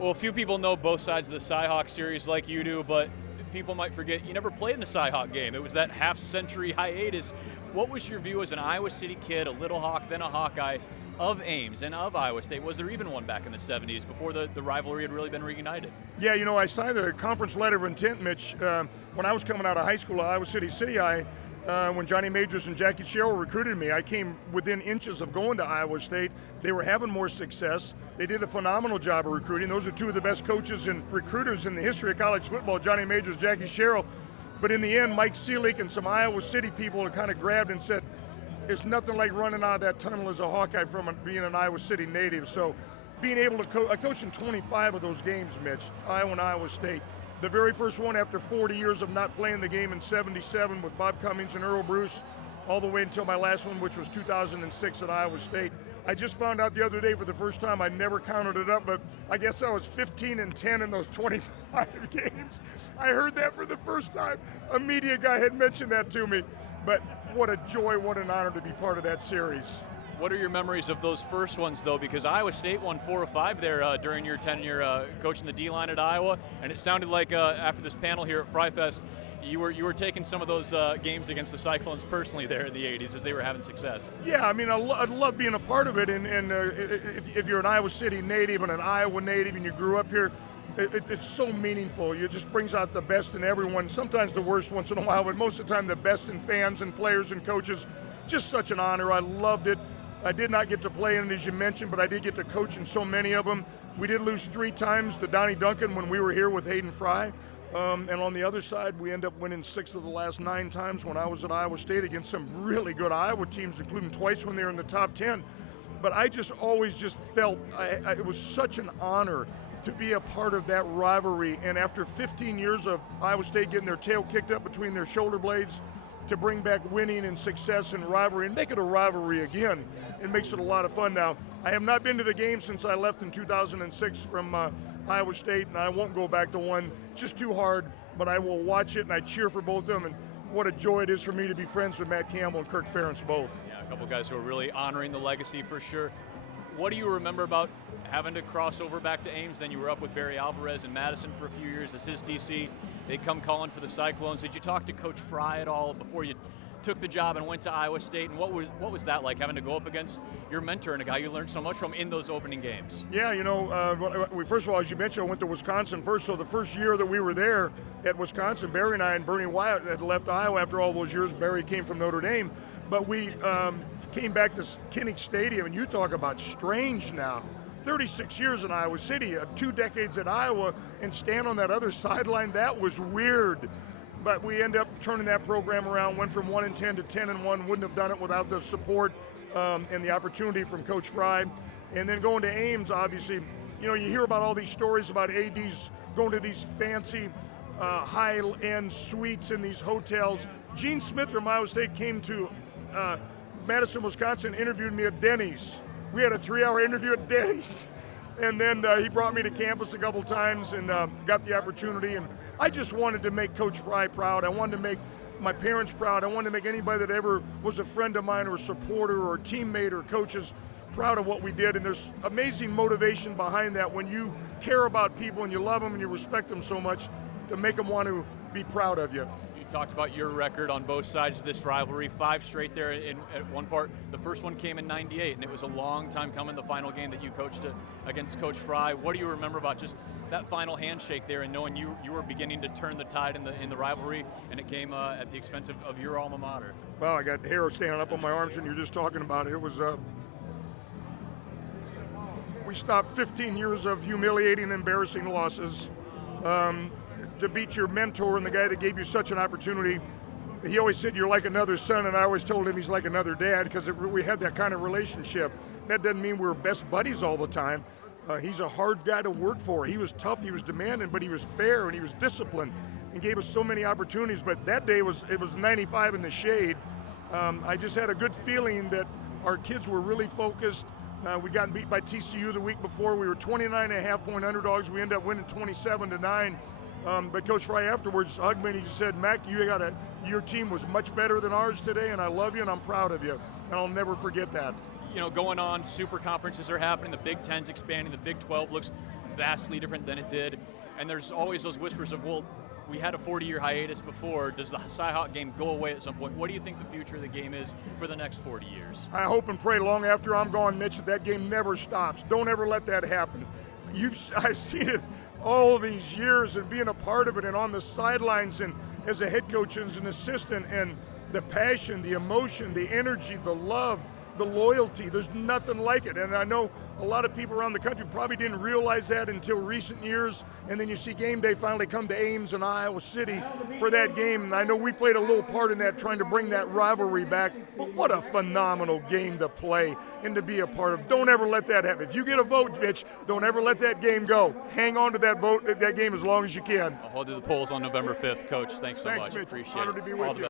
Well, few people know both sides of the Cyhawk series like you do, but people might forget you never played in the Cyhawk game. It was that half-century hiatus. What was your view as an Iowa City kid, a little Hawk, then a Hawkeye, of Ames and of Iowa State? Was there even one back in the 70s before the rivalry had really been reunited? Yeah, I signed the conference letter of intent, Mitch, when I was coming out of high school at Iowa City High. When Johnny Majors and Jackie Sherrill recruited me, I came within inches of going to Iowa State. They were having more success. They did a phenomenal job of recruiting. Those are two of the best coaches and recruiters in the history of college football, Johnny Majors, Jackie Sherrill. But in the end, Mike Seelig and some Iowa City people kind of grabbed and said, it's nothing like running out of that tunnel as a Hawkeye from being an Iowa City native. So being able to I coached in 25 of those games, Mitch, Iowa and Iowa State. The very first one after 40 years of not playing the game in 77 with Bob Cummings and Earl Bruce, all the way until my last one, which was 2006 at Iowa State. I just found out the other day for the first time, I never counted it up, but I guess I was 15-10 in those 25 games. I heard that for the first time. A media guy had mentioned that to me. But what a joy, what an honor to be part of that series. What are your memories of those first ones, though? Because Iowa State won 4 or 5 there during your tenure coaching the D-line at Iowa, and it sounded like after this panel here at FRYfest, you were taking some of those games against the Cyclones personally there in the 80s as they were having success. Yeah, I mean, I love being a part of it, and if you're an Iowa City native and an Iowa native and you grew up here, it's so meaningful. It just brings out the best in everyone, sometimes the worst once in a while, but most of the time the best in fans and players and coaches. Just such an honor. I loved it. I did not get to play in it, as you mentioned, but I did get to coach in so many of them. We did lose 3 times to Donnie Duncan when we were here with Hayden Fry. And on the other side, we end up winning 6 of the last 9 times when I was at Iowa State against some really good Iowa teams, including twice when they were in the top 10. But I just always just felt it was such an honor to be a part of that rivalry. And after 15 years of Iowa State getting their tail kicked up between their shoulder blades, to bring back winning and success and rivalry and make it a rivalry again, it makes it a lot of fun now. I have not been to the game since I left in 2006 from Iowa State, and I won't go back to one. It's just too hard, but I will watch it and I cheer for both of them, and what a joy it is for me to be friends with Matt Campbell and Kirk Ferentz both. Yeah, a couple guys who are really honoring the legacy for sure. What do you remember about having to cross over back to Ames? Then you were up with Barry Alvarez in Madison for a few years as his DC. They come calling for the Cyclones. Did you talk to Coach Fry at all before you took the job and went to Iowa State? And what was that like, having to go up against your mentor and a guy you learned so much from in those opening games? Yeah, first of all, as you mentioned, I went to Wisconsin first. So the first year that we were there at Wisconsin, Barry and I and Bernie Wyatt had left Iowa after all those years. Barry came from Notre Dame. But we came back to Kinnick Stadium, and you talk about strange now. 36 years in Iowa City, 2 decades at Iowa, and stand on that other sideline, that was weird. But we ended up turning that program around, went from 1-10 to 10-1, wouldn't have done it without the support and the opportunity from Coach Fry. And then going to Ames, obviously, you hear about all these stories about ADs going to these fancy high-end suites in these hotels. Gene Smith from Iowa State came to Madison, Wisconsin, interviewed me at Denny's. We had a 3-hour interview at Denny's, and then he brought me to campus a couple times and got the opportunity. And I just wanted to make Coach Fry proud. I wanted to make my parents proud. I wanted to make anybody that ever was a friend of mine or a supporter or a teammate or coaches proud of what we did. And there's amazing motivation behind that when you care about people and you love them and you respect them so much, to make them want to be proud of you. Talked about your record on both sides of this rivalry, 5 straight there at one part. The first one came in '98, and it was a long time coming, the final game that you coached against Coach Fry. What do you remember about just that final handshake there and knowing you were beginning to turn the tide in the rivalry, and it came at the expense of your alma mater? Well, I got hair standing up on my arms, and you're just talking about it. It was we stopped 15 years of humiliating, embarrassing losses. To beat your mentor and the guy that gave you such an opportunity. He always said you're like another son, and I always told him he's like another dad because we had that kind of relationship. That doesn't mean we were best buddies all the time. He's a hard guy to work for. He was tough, he was demanding, but he was fair and he was disciplined and gave us so many opportunities. But that day it was 95 in the shade. I just had a good feeling that our kids were really focused. We'd gotten beat by TCU the week before. We were 29.5-point underdogs. We ended up winning 27-9. But Coach Fry afterwards hugged me and he just said, Mac, your team was much better than ours today, and I love you and I'm proud of you. And I'll never forget that. Going on, super conferences are happening, the Big Ten's expanding, the Big 12 looks vastly different than it did. And there's always those whispers of, well, we had a 40-year hiatus before. Does the Cyhawk game go away at some point? What do you think the future of the game is for the next 40 years? I hope and pray long after I'm gone, Mitch, that game never stops. Don't ever let that happen. I've seen it all these years and being a part of it and on the sidelines and as a head coach and as an assistant, and the passion, the emotion, the energy, the love, the loyalty, there's nothing like it. And I know a lot of people around the country probably didn't realize that until recent years, and then you see game day finally come to Ames and Iowa City for that game. And I know we played a little part in that, trying to bring that rivalry back, but what a phenomenal game to play and to be a part of. Don't ever let that happen. If you get a vote, Mitch, don't ever let that game go. Hang on to that vote, that game as long as you can. I'll hold you the polls on November 5th. Coach, thanks so much. Mitch. Appreciate Honored it. to be with you.